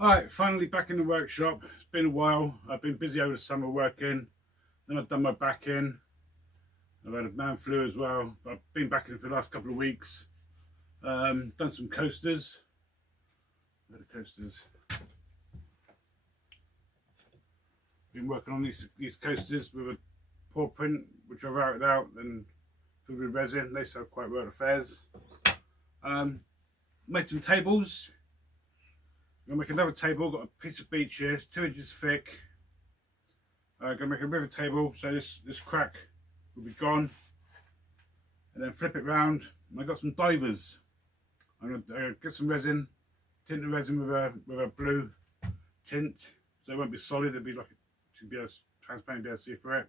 Alright, finally back in the workshop. It's been a while. I've been busy over the summer working. Then I've done my back in. I've had a man flu as well. I've been back in for the last couple of weeks. Done some coasters. Where are the coasters? Been working on these coasters with a paw print, which I've routed out and filled with resin. They sell quite well at fairs. Made some tables. I'm going to make another table. Got a piece of beech here, it's 2 inches thick. I'm going to make a river table, so this crack will be gone. And then flip it round. And I got some divers. I'm going to get some resin, tint the resin with a blue tint, so it won't be solid. It'll be like to be able to transparent, be able to see through it.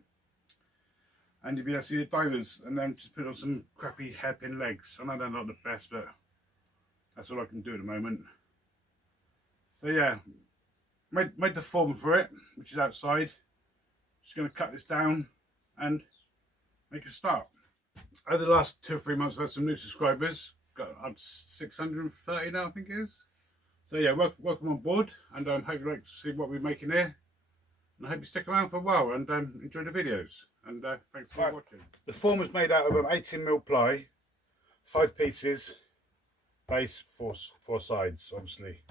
And you'll be able to see the divers, and then just put on some crappy hairpin legs. I know they're not the best, but that's all I can do at the moment. So yeah, made the form for it, which is outside. Just going to cut this down and make a start. Over the last 2 or 3 months, I've had some new subscribers. Got up to 630 now, I think it is. So yeah, welcome on board, and I hope you like to see what we're making here. And I hope you stick around for a while and enjoy the videos. And thanks for watching. The form is made out of an 18mm ply, 5 pieces, base, four sides, obviously.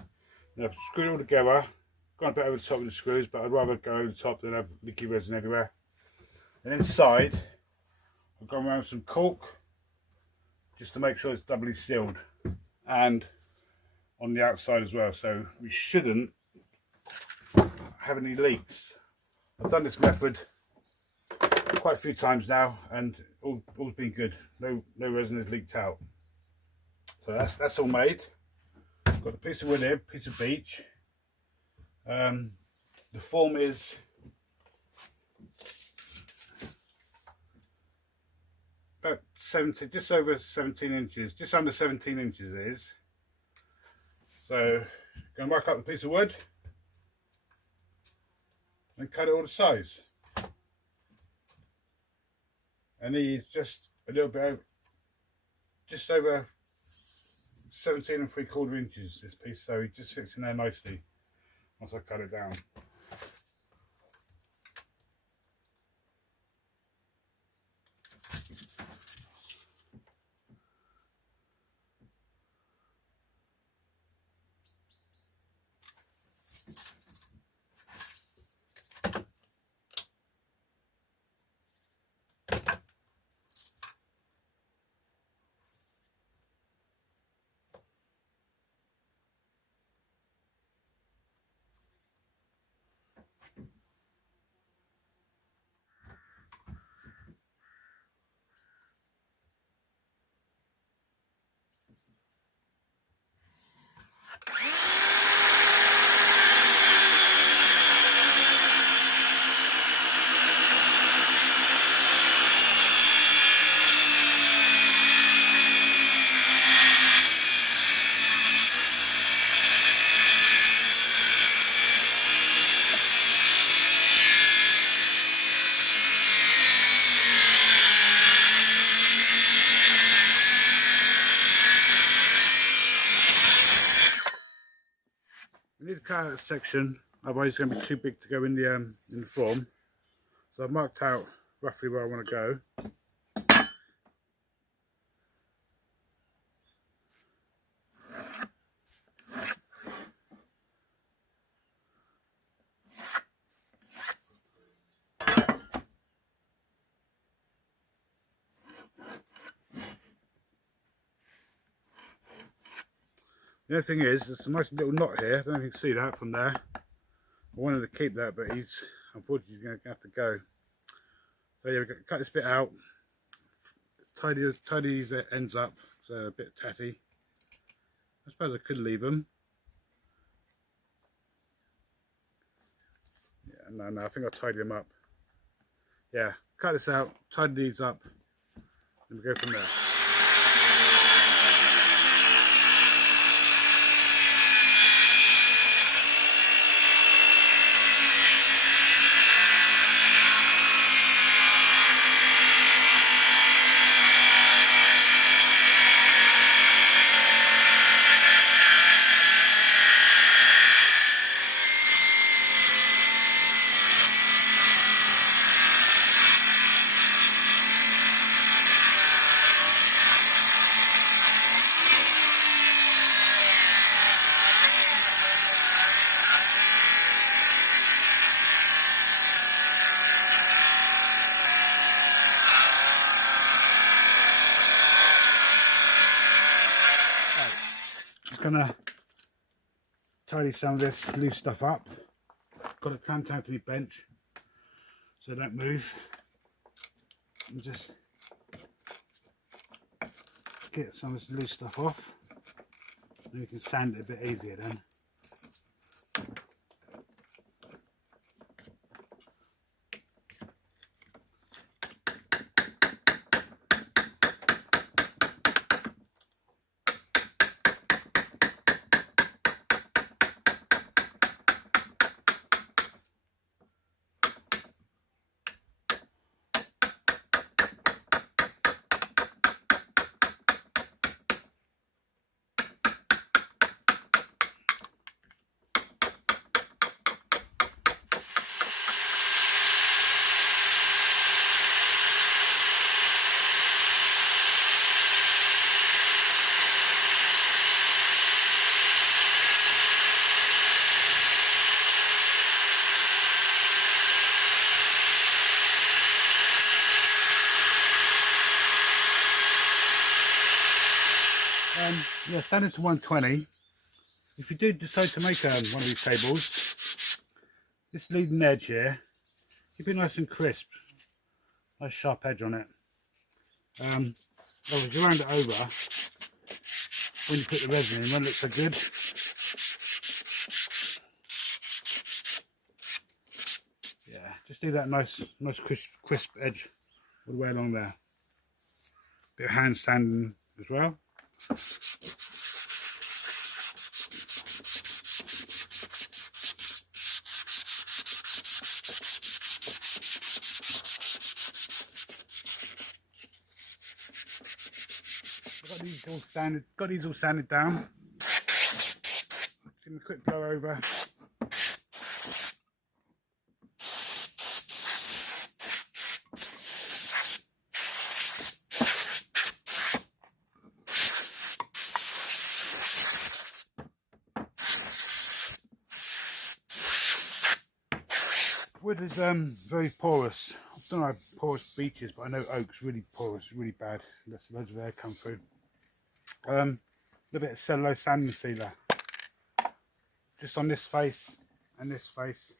Now I've screwed it all together. Gone a bit over the top with the screws, but I'd rather go over the top than have leaky resin everywhere. And inside, I've gone around with some cork, just to make sure it's doubly sealed, and on the outside as well, so we shouldn't have any leaks. I've done this method quite a few times now, and all's been good. No resin has leaked out. So that's all made. Got a piece of wood here, piece of beech. The form is about 17, just over 17 inches, just under 17 inches it is. So going to mark up the piece of wood and cut it all to size. And he's just a little bit over, just over 17 3/4 inches this piece, so it just fits in there nicely once I cut it down. We need to cut out a section, otherwise it's going to be too big to go in the form. So I've marked out roughly where I want to go. The other thing is, there's a nice little knot here. I don't know if you can see that from there. I wanted to keep that, but he's unfortunately going to have to go. So yeah, we're going to cut this bit out, tidy these ends up, so a bit tatty. I suppose I could leave them. Yeah, no, I think I'll tidy them up. Yeah, cut this out, tidy these up, and we'll go from there. gonna tidy some of this loose stuff up. Got it clamped down to my bench so they don't move. And just get some of this loose stuff off. And you can sand it a bit easier then. Yeah, sand it to 120. If you do decide to make one of these tables, this leading edge here, keep it nice and crisp, nice sharp edge on it. If you round it over, when you put the resin in, it won't look so good. Yeah, just do that nice crisp edge all the way along there. Bit of hand sanding as well. Got these all sanded down. Give them a quick blow over. Wood is very porous. I don't know how porous beech is, but I know oak's really porous, really bad. Unless loads of air come through. A little bit of cellulose sanding sealer, just on this face and this face.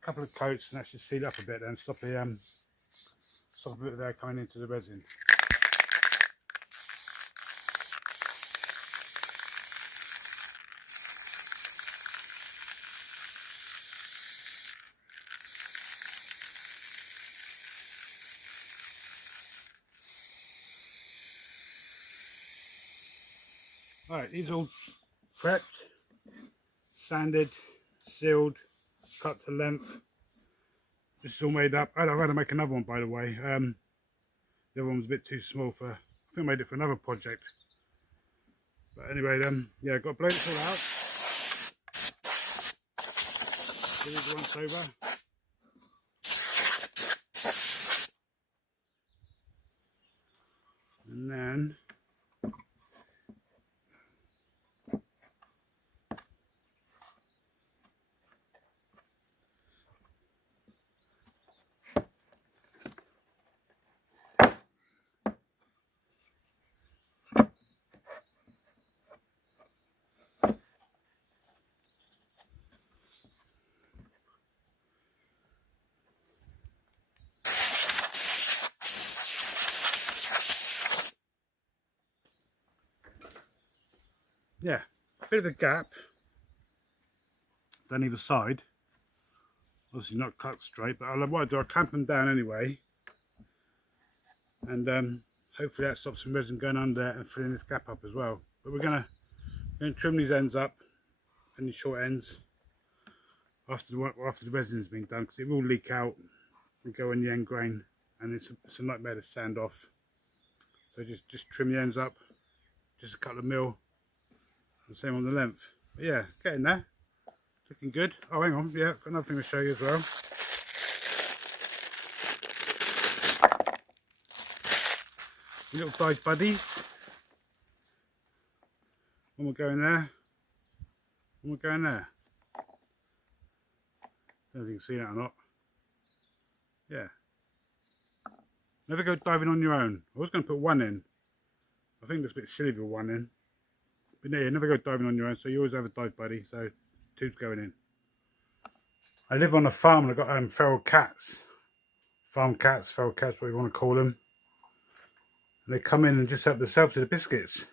A couple of coats, and that should seal up a bit and stop a bit of air coming into the resin. Alright, these are all prepped, sanded, sealed, cut to length. This is all made up. I've had to make another one, by the way. The other one was a bit too small for, I think I made it for another project. But anyway, yeah, got to blow this all out. Do these once over. And then yeah, a bit of a gap down either side. Obviously not cut straight, but what I do, I clamp them down anyway, and hopefully that stops some resin going under and filling this gap up as well. But we're gonna trim these ends up, any short ends, after the resin's been done, because it will leak out and go in the end grain, and it's a nightmare to sand off. So just trim the ends up, just a couple of mil. The same on the length. But yeah, getting there. Looking good. Oh, hang on. Yeah, got another thing to show you as well. Little dive buddies. One will go in there. One will go in there. Don't know if you can see that or not. Yeah. Never go diving on your own. I was going to put one in. I think it's a bit silly to put one in. But no, you never go diving on your own, so you always have a dive buddy. So two's going in. I live on a farm and I've got feral cats. Farm cats, feral cats, what you want to call them. And they come in and just help themselves to the biscuits.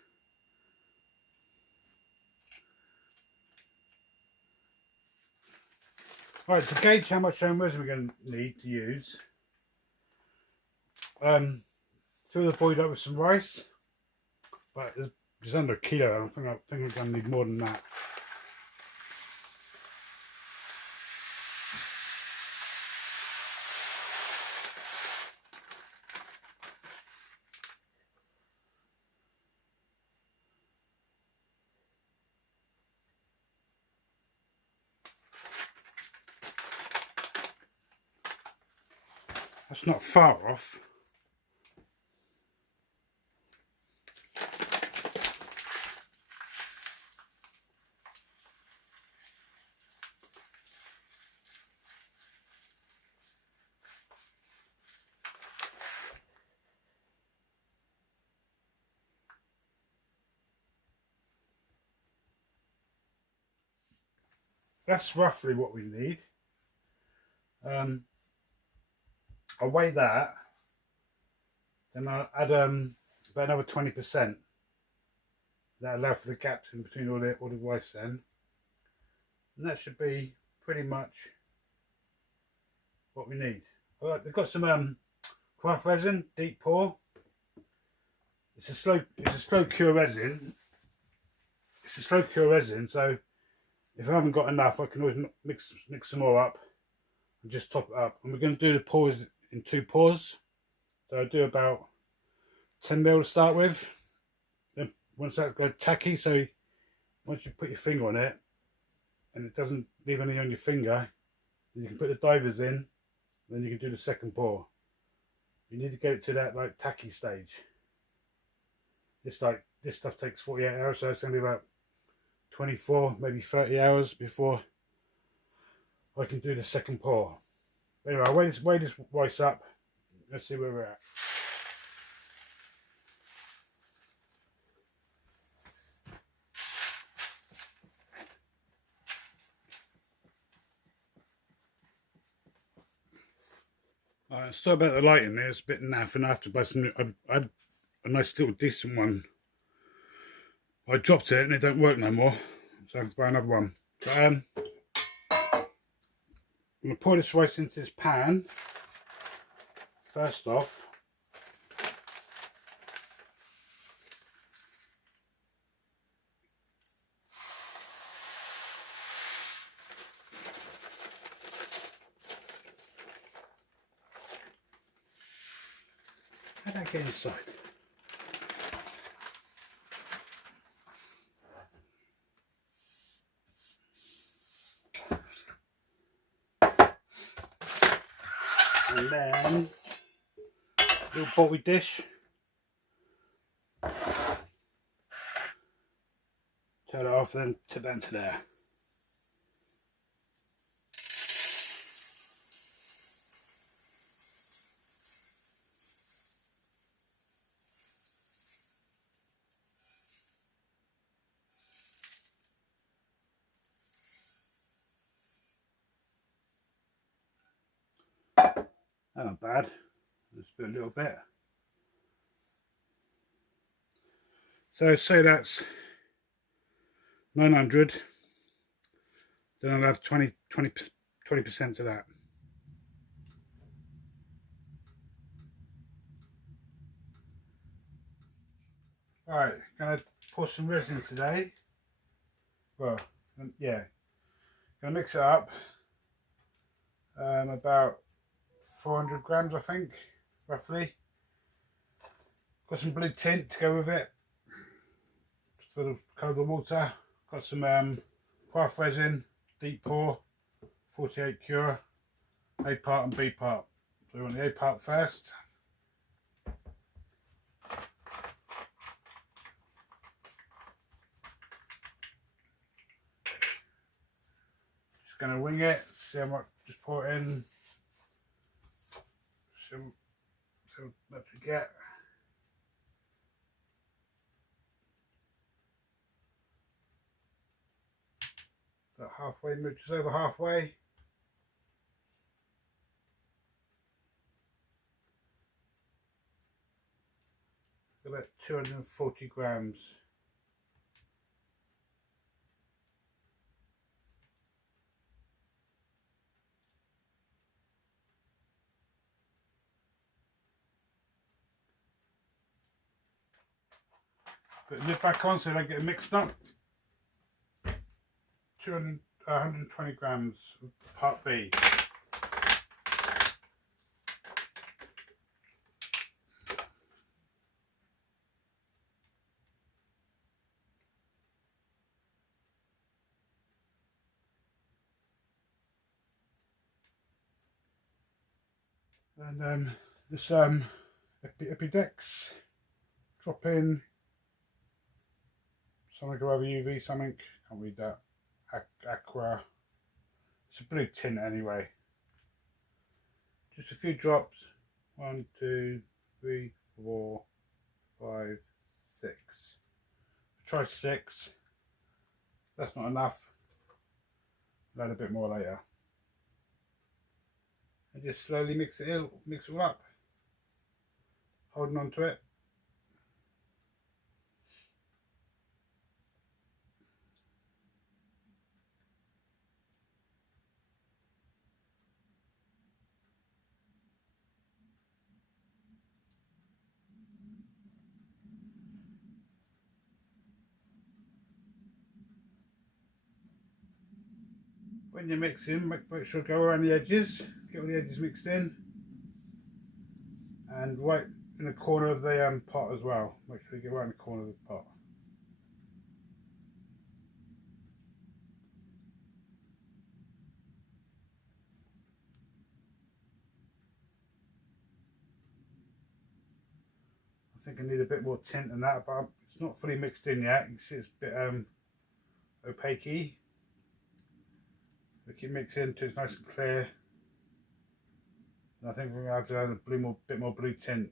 Right, to gauge how much resin we're going to need to use, fill the void up with some rice, but it's under a kilo. I think we're going to need more than that. That's not far off. That's roughly what we need. I'll weigh that, then I'll add about another 20%. That'll allow for the gaps in between all the rice then. And that should be pretty much what we need. Alright, they've got some craft resin, deep pour. It's a slow cure resin. It's a slow cure resin, so if I haven't got enough, I can always mix some more up and just top it up. And we're going to do the pours in 2 pours. So I'll do about 10 ml to start with. Then once that goes tacky, so once you put your finger on it and it doesn't leave any on your finger, then you can put the divers in. Then you can do the second pour. You need to get it to that like tacky stage. This stuff takes 48 hours, so it's going to be about 24, maybe 30 hours before I can do the second pour. Anyway, I'll weigh this rice up. Let's see where we're at. So about the lighting there, it's a bit naff, and I have to buy some. I had a nice little decent one. I dropped it and it don't work no more, so I have to buy another one. But, I'm going to pour this rice into this pan. First off, how do I get inside? And then little bobby dish. Turn it off, then tip that into there. That's not bad. Let's do a little bit. So say that's 900. Then I'll have 20% of that. Alright, gonna pour some resin today. Well, yeah. Gonna mix it up. About 400 grams, I think, roughly. Got some blue tint to go with it for the colour of the water. Got some craft resin, deep pour, 48 cure, A part and B part. So we want the A part first. Just going to wing it, see how much, just pour it in. So much we get. About halfway, just over halfway. About 240 grams. Put the lid back on so I don't get it mixed up. 120 grams of part B. And this Epidex, drop in something over UV, something, can't read that, aqua, it's a blue tint anyway. Just a few drops, 1, 2, 3, 4, 5, 6. Try 6, that's not enough, I'll add a bit more later. And just slowly mix it all up, holding on to it. When you're mixing, make sure to go around the edges, get all the edges mixed in, and right in the corner of the pot as well. Make sure you get right in the corner of the pot. I think I need a bit more tint than that, but it's not fully mixed in yet. You can see it's a bit opaque-y. Keep mixing until it's nice and clear. And I think we're going to have to add a bit more blue tint.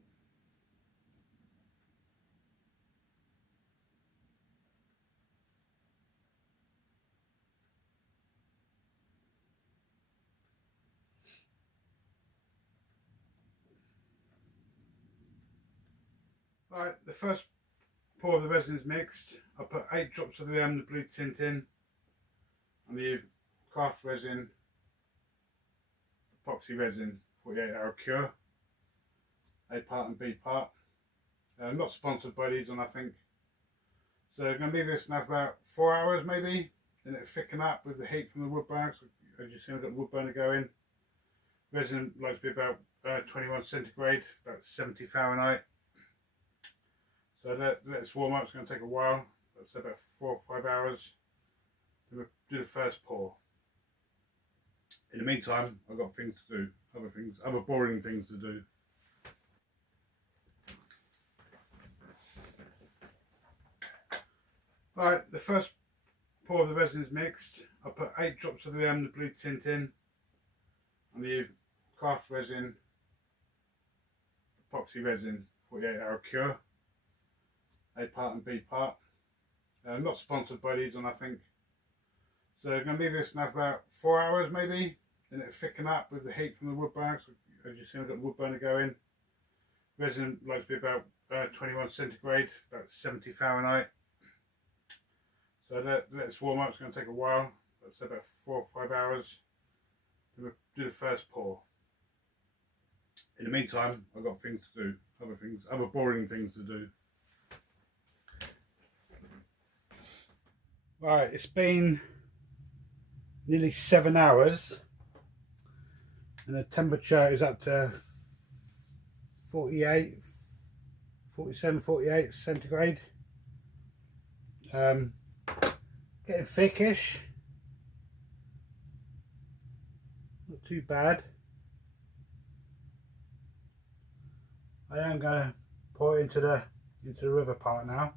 Right, the first pour of the resin is mixed. I'll put 8 drops of the blue tint in, and the craft resin, epoxy resin, 48-hour cure, A part and B part. Not sponsored by these one, I think. So I'm going to leave this now for about 4 hours maybe, then it'll thicken up with the heat from the wood burner. So as you see, I've got the wood burner going. Resin likes to be about 21 centigrade, about 70 Fahrenheit. So let's warm up, it's going to take a while, let's say about 4 or 5 hours. Then we'll do the first pour. In the meantime, I've got things to do, other boring things to do. Right, the first pour of the resin is mixed. I'll put 8 drops of the blue tint in, and the craft resin, epoxy resin, 48-hour cure, A part and B part. Not sponsored by these one, I think. So I'm going to leave this now for about 4 hours maybe, then it'll thicken up with the heat from the wood burner. So as you see, I've got the wood burner going. Resin likes to be about 21 centigrade, about 70 Fahrenheit. So let's warm up, it's going to take a while, let's say about 4 or 5 hours. Then we'll do the first pour. In the meantime, I've got things to do, other boring things to do. Right, it's been nearly 7 hours and the temperature is up to 47, 48 centigrade. Getting thickish, not too bad. I am going to pour it into the river part now.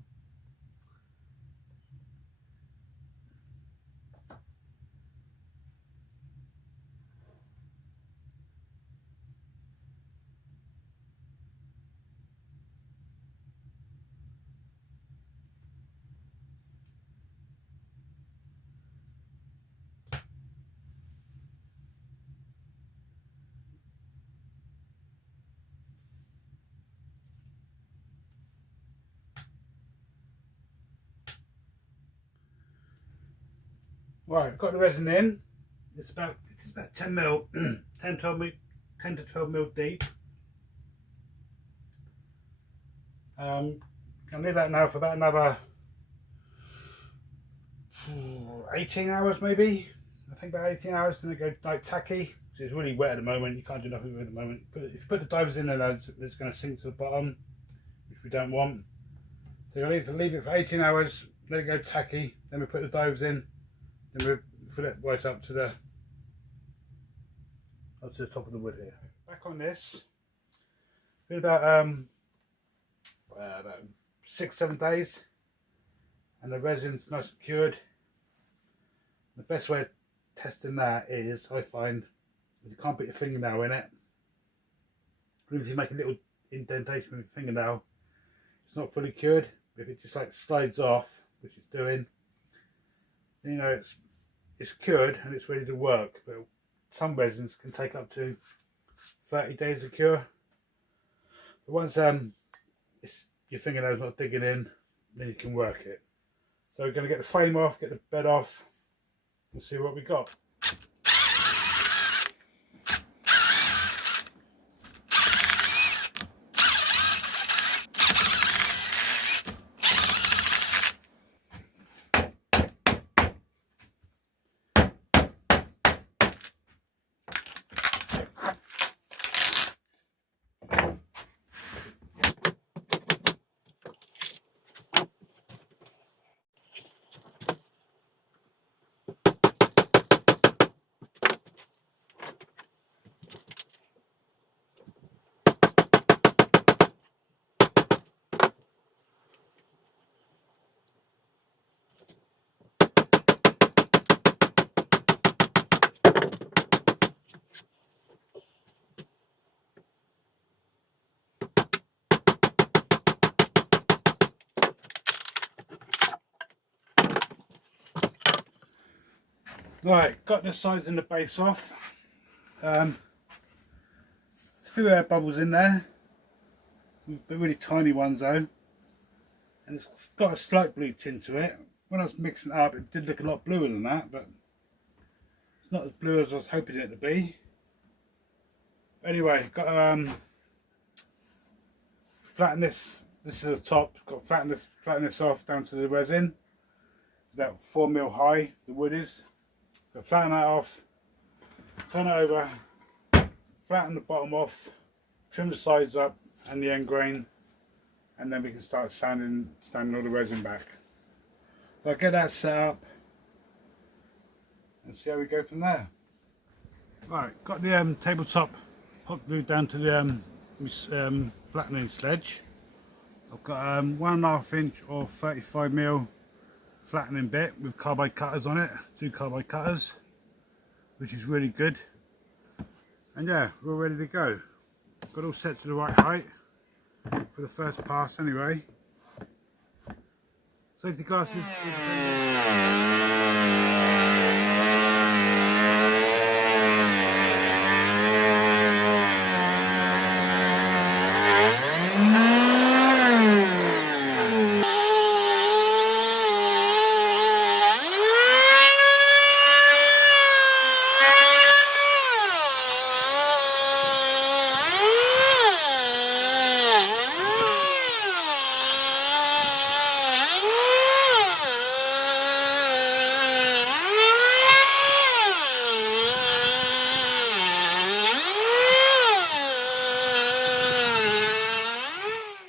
Right, got the resin in. It's about 10 mil, 10 to 12 mil deep. Gonna leave that now for about another 18 hours maybe. I think about 18 hours, then it go like tacky. So it's really wet at the moment, you can't do nothing with it at the moment. If you put the divers in there, it's going to sink to the bottom, which we don't want. So you're going to leave it for 18 hours, let it go tacky, then we put the divers in, then we fill it right up to the top of the wood here. Back on this, been about 6-7 days, and the resin's nice and cured. The best way of testing that is, I find, if you can't put your fingernail in it, even if you make a little indentation with your fingernail, it's not fully cured. If it just like slides off, which it's doing, you know it's cured and it's ready to work. But some resins can take up to 30 days to cure. But once your fingernail's not digging in, then you can work it. So we're going to get the frame off, get the bed off, and see what we got. Right, got the sides and the base off. There's a few air bubbles in there, but really tiny ones though, and it's got a slight blue tint to it. When I was mixing it up, it did look a lot bluer than that, but it's not as blue as I was hoping it to be. Anyway, got to flatten this. This is the top. Got to flatten this off down to the resin. It's about 4 mil high. The wood is. So flatten that off, turn it over, flatten the bottom off, trim the sides up and the end grain, and then we can start sanding all the resin back. So I'll get that set up and see how we go from there. Right, got the tabletop hot glue down to the flattening sledge. I've got 1.5 inch or 35 mil flattening bit with carbide cutters on it, 2 carbide cutters, which is really good. And yeah, we're all ready to go. Got all set to the right height for the first pass anyway. Safety glasses.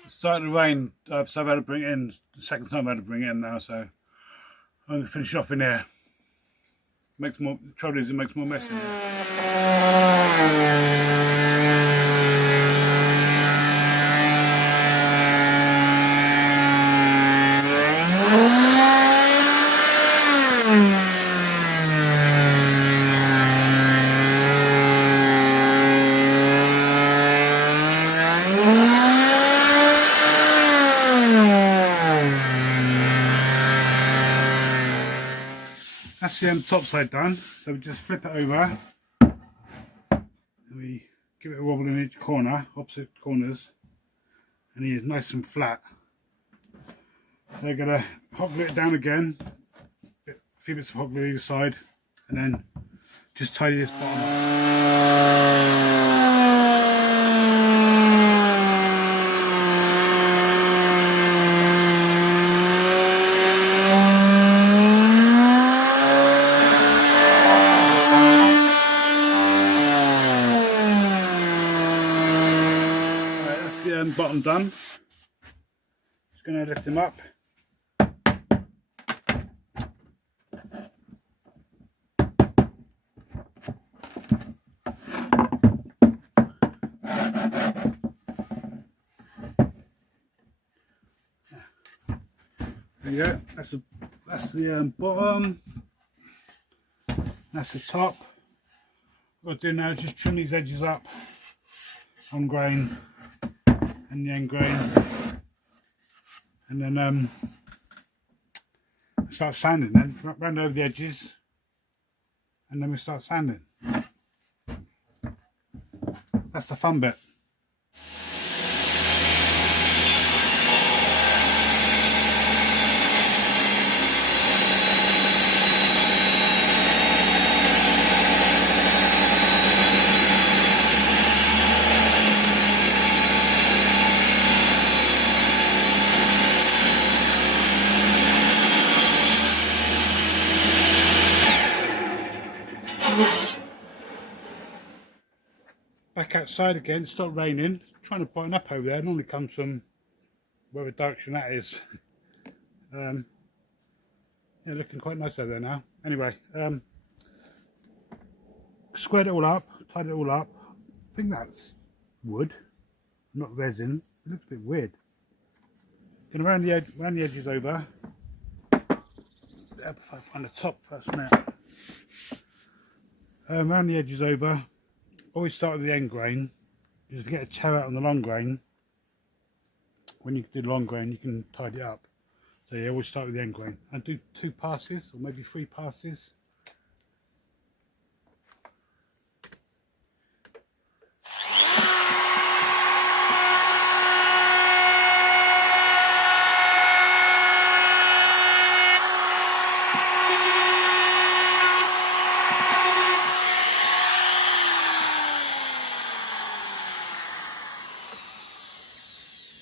Started to rain, so I've had to bring it in, the second time I had to bring it in now, so I'm going to finish off in here. Makes more, the trouble is it makes more mess in That's the top side done, so we just flip it over and we give it a wobble in each corner, opposite corners, and he is nice and flat. So I'm going to hot glue it down again, few bits of hot glue either side, and then just tidy this bottom up. Bottom done. Just going to lift him up. There you go. That's the bottom. That's the top. What I've got to do now is just trim these edges up on grain. And the end grain, and then start sanding. Then round over the edges, and then we start sanding. That's the fun bit. Back outside again, it's stopped raining. It's trying to brighten up over there. It normally comes from whatever direction that is. Yeah, looking quite nice over there now. Anyway, squared it all up, tied it all up. I think that's wood, not resin. It looks a bit weird. Going to round the edges over. If I find the top first now. Round the edges over. Always start with the end grain, because if you get a tear out on the long grain, when you do the long grain you can tidy it up. So you always start with the end grain and do 2 passes or maybe 3 passes.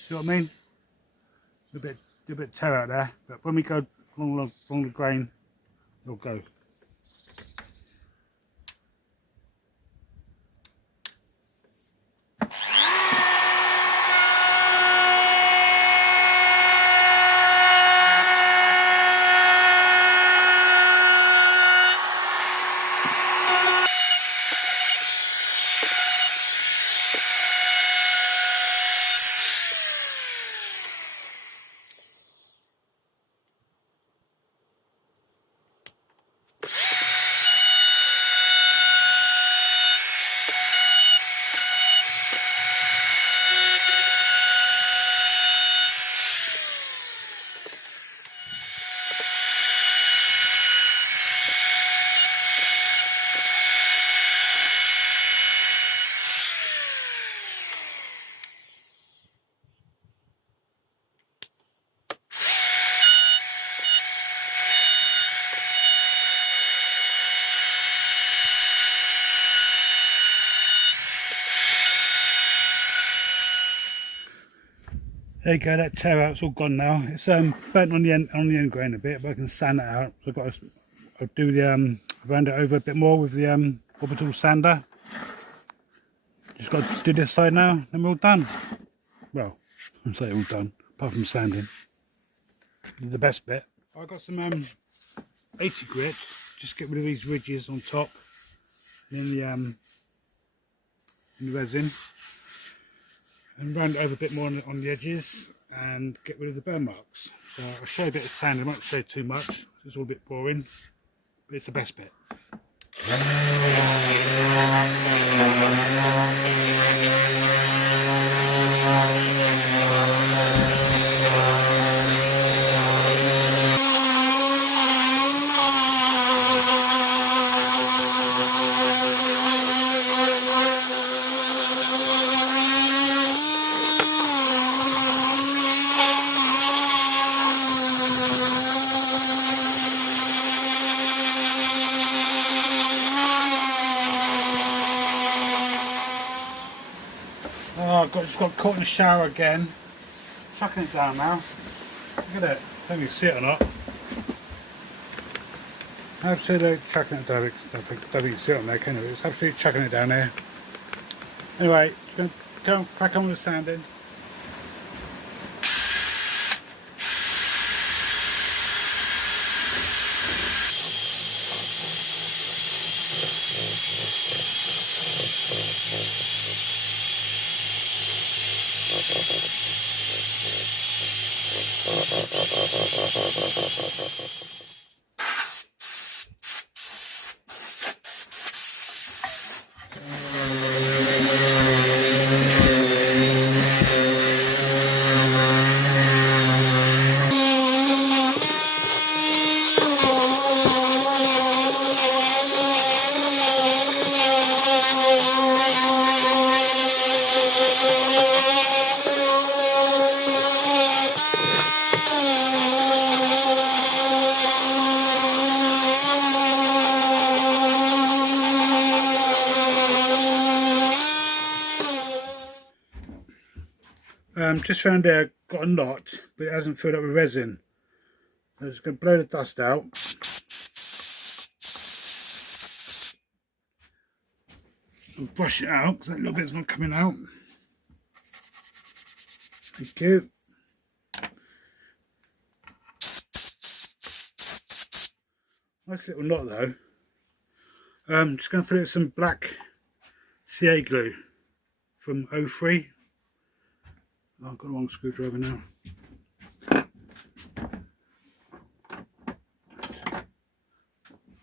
See what I mean? A bit tear out there, but when we go along the grain, it'll go. There you go, that tear out's all gone now. It's burnt on the end grain a bit, but I can sand it out. So I'll do the round it over a bit more with the orbital sander. Just got to do this side now, then we're all done. Well, I'm saying all done, apart from sanding. The best bit. I've got some 80 grit. Just get rid of these ridges on top and in the resin. And round it over a bit more on the edges and get rid of the burn marks. So I'll show a bit of sanding, I won't show too much, it's all a bit boring, but it's the best bit. just got caught in the shower again. Chucking it down now. Look at it. Don't you see it or not? Absolutely chucking it down. Don't think you can see it on there, can you? It's absolutely chucking it down there. Anyway, just going to go and crack on with the sanding. Just round there, got a knot, but it hasn't filled up with resin. I'm just going to blow the dust out. And brush it out, because that little bit's not coming out. Thank you. Nice little knot though. I'm just going to fill it with some black CA glue from 03. Oh, I've got the wrong screwdriver now.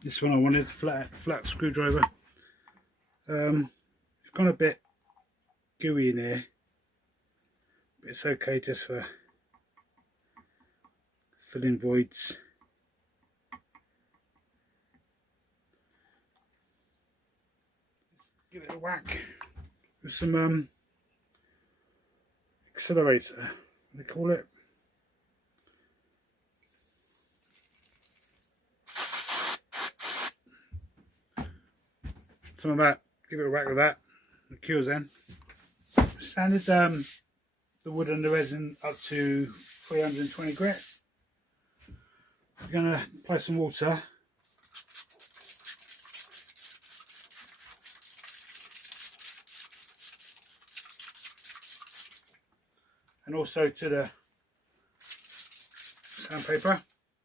This one I wanted, flat screwdriver. It's gone a bit gooey in here, but it's okay just for filling voids. Give it a whack with some accelerator, what do they call it? Some of that, give it a whack with that, it cures then. Sanded the wood and the resin up to 320 grit. We're going to apply some water. And also to the sandpaper.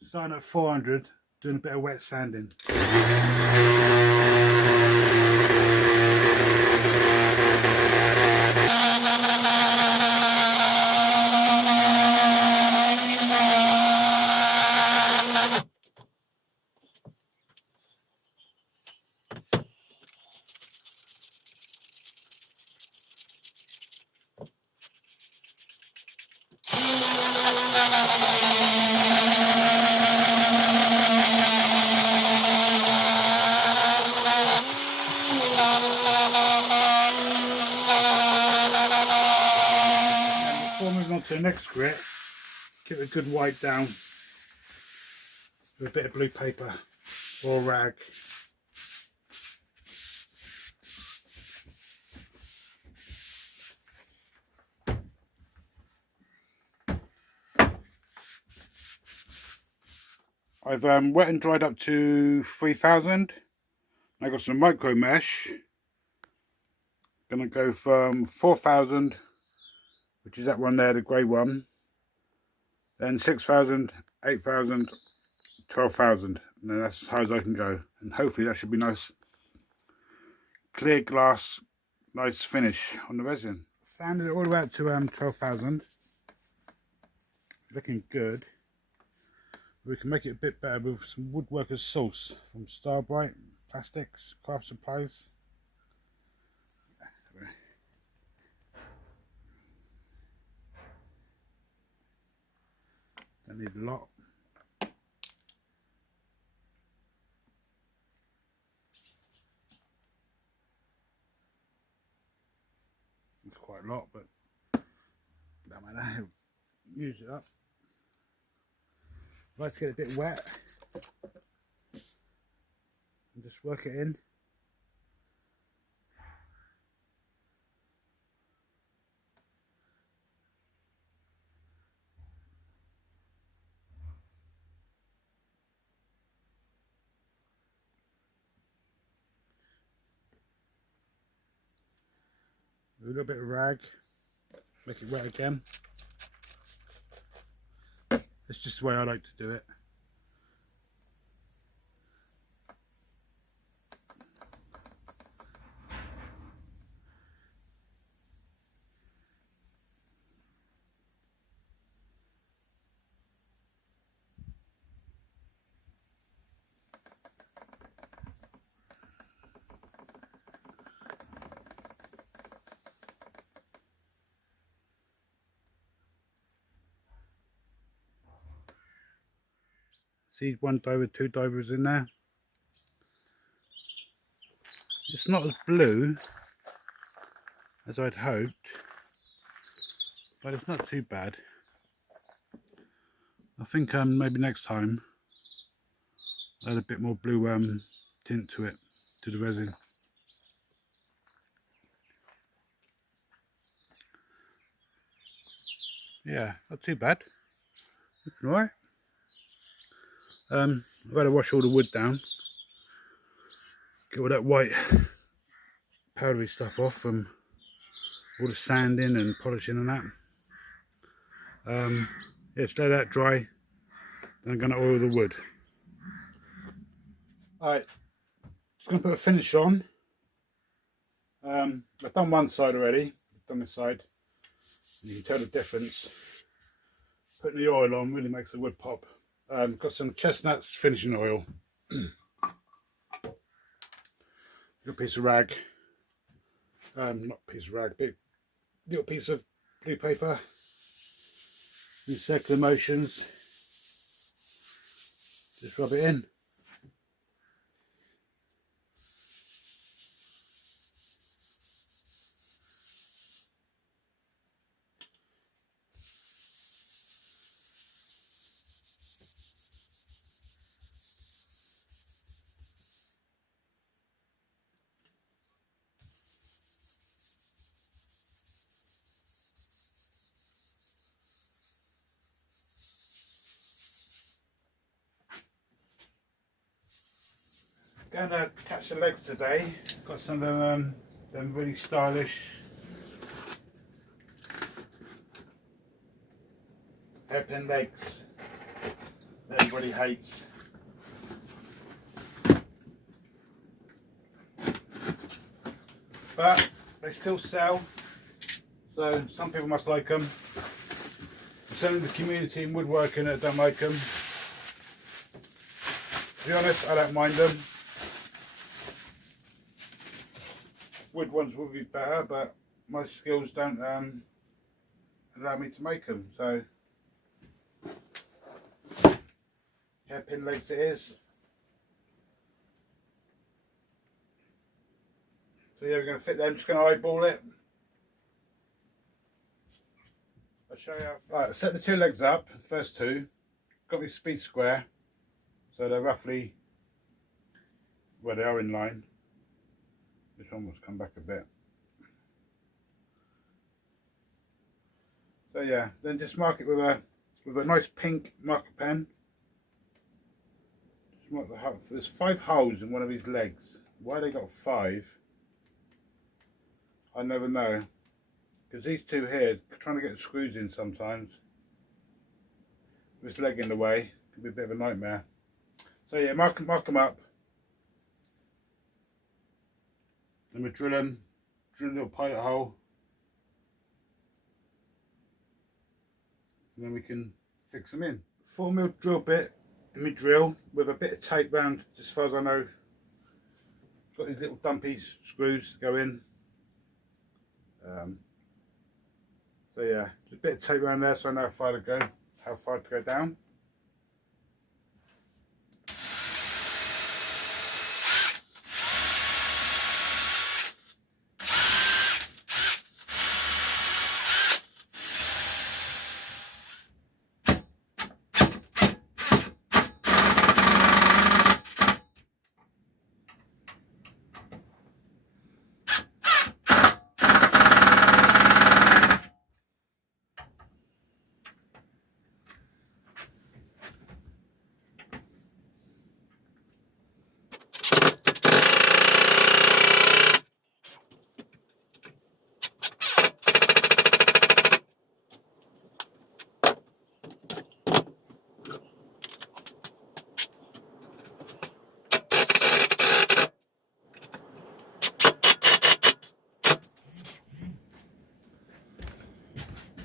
Starting at 400, doing a bit of wet sanding. To the next grit, give it a good wipe down with a bit of blue paper or rag. I've wet and dried up to 3000. I got some micro mesh. Gonna go from 4000, which is that one there, the grey one, then 6000, 8000, 12,000, and then that's as high as I can go, and hopefully that should be nice clear glass, nice finish on the resin. Sanded it all the way up to 12,000, looking good. We can make it a bit better with some woodworker's sauce from Starbright Plastics, Craft Supplies. Don't need a lot. It's quite a lot, but don't matter. Use it up. Let's get it a bit wet and just work it in. a little bit of rag, make it wet again. That's just the way I like to do it. See, one diver, two divers in there. It's not as blue as I'd hoped, but it's not too bad. I think maybe next time I'll add a bit more blue tint to it, to the resin. Yeah, not too bad. Looking alright. I've got to wash all the wood down, get all that white powdery stuff off from all the sanding and polishing and that. Yeah, just let that dry, then I'm going to oil the wood. Alright, just going to put a finish on. I've done one side already, I've done this side, and you can tell the difference. Putting the oil on really makes the wood pop. Got some chestnuts finishing oil. Got a piece of rag, not a piece of rag, big little piece of blue paper. In circular motions, just rub it in. Going to attach the legs today. Got some of them really stylish hairpin legs that everybody hates. But they still sell, so some people must like them. Some of the community in woodworking that don't like them. To be honest, I don't mind them. Wood ones would be better, but my skills don't allow me to make them. So hairpin legs it is. So yeah, we're going to fit them. Just going to eyeball it. I'll show you. Right, set the two legs up. The first two. Got me speed square, so they're roughly where they are in line. This one must come back a bit. So yeah, then just mark it with a nice pink marker pen. Just mark the hole. There's 5 holes in one of these legs. Why they got 5? I never know. Because these two here, trying to get the screws in sometimes. This leg in the way can be a bit of a nightmare. So yeah, mark them up. Then we drill a little pilot hole, and then we can fix them in. 4mm drill bit in my drill with a bit of tape round, just as far as I know. Got these little dumpy screws to go in. So yeah, just a bit of tape around there so I know how far to go down.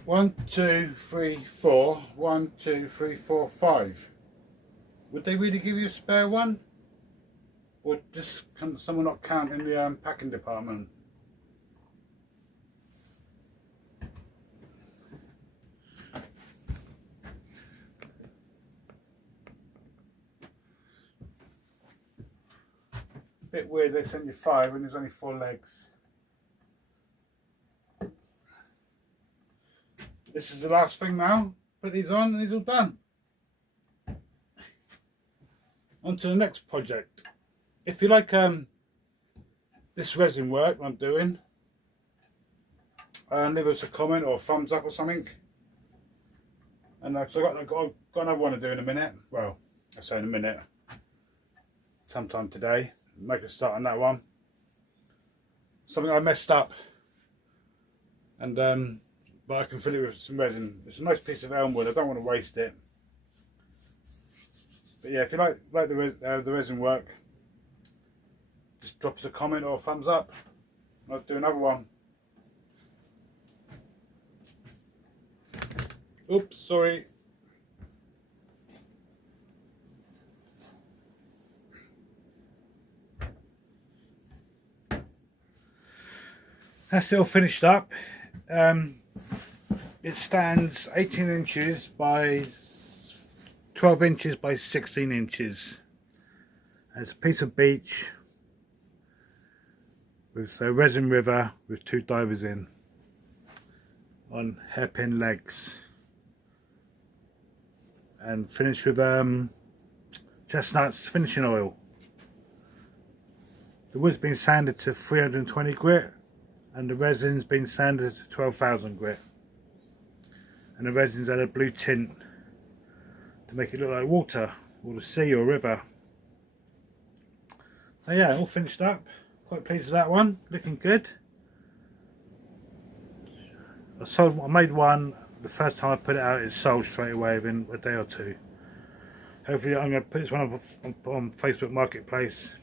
1, 2, 3, 4. 1, 2, 3, 4, 5. Would they really give you a spare one? Or just can someone not count in the packing department? Bit weird they sent you 5 when there's only 4 legs. This is the last thing now. Put these on and it's all done. On to the next project. If you like this resin work I'm doing, leave us a comment or a thumbs up or something. And so I've got another one to do in a minute. Well, I say in a minute. Sometime today. Make a start on that one. Something I messed up, and but I can fill it with some resin. It's a nice piece of elm wood. I don't want to waste it. But yeah, if you like the resin work, just drop us a comment or a thumbs up. I'll do another one. Oops, sorry. That's it all finished up. It stands 18 inches by 12 inches by 16 inches. It's a piece of beech with a resin river with 2 divers in on hairpin legs, and finished with chestnuts finishing oil. The wood's been sanded to 320 grit. And the resin's been sanded to 12,000 grit, and the resin's had a blue tint to make it look like water or the sea or river. So yeah, all finished up. Quite pleased with that one, looking good. I made one the first time I put it out. It sold straight away within a day or two. Hopefully I'm going to put this one up on Facebook Marketplace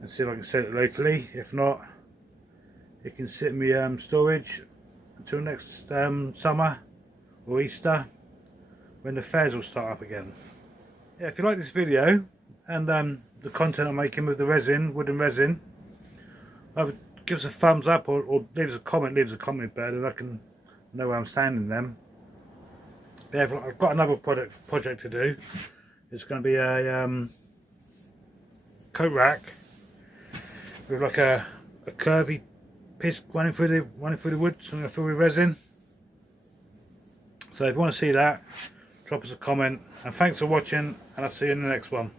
and see if I can sell it locally. If not, it can sit in my storage until next summer or Easter, when the fairs will start up again. Yeah, if you like this video and the content I'm making with the resin, wooden resin, either give us a thumbs up or leave us a comment better, then I can know where I'm standing them. Yeah, I've got another project to do. It's going to be a coat rack with like a curvy piece running through the wood, so I'm going to fill with resin. So if you want to see that, drop us a comment, and thanks for watching, and I'll see you in the next one.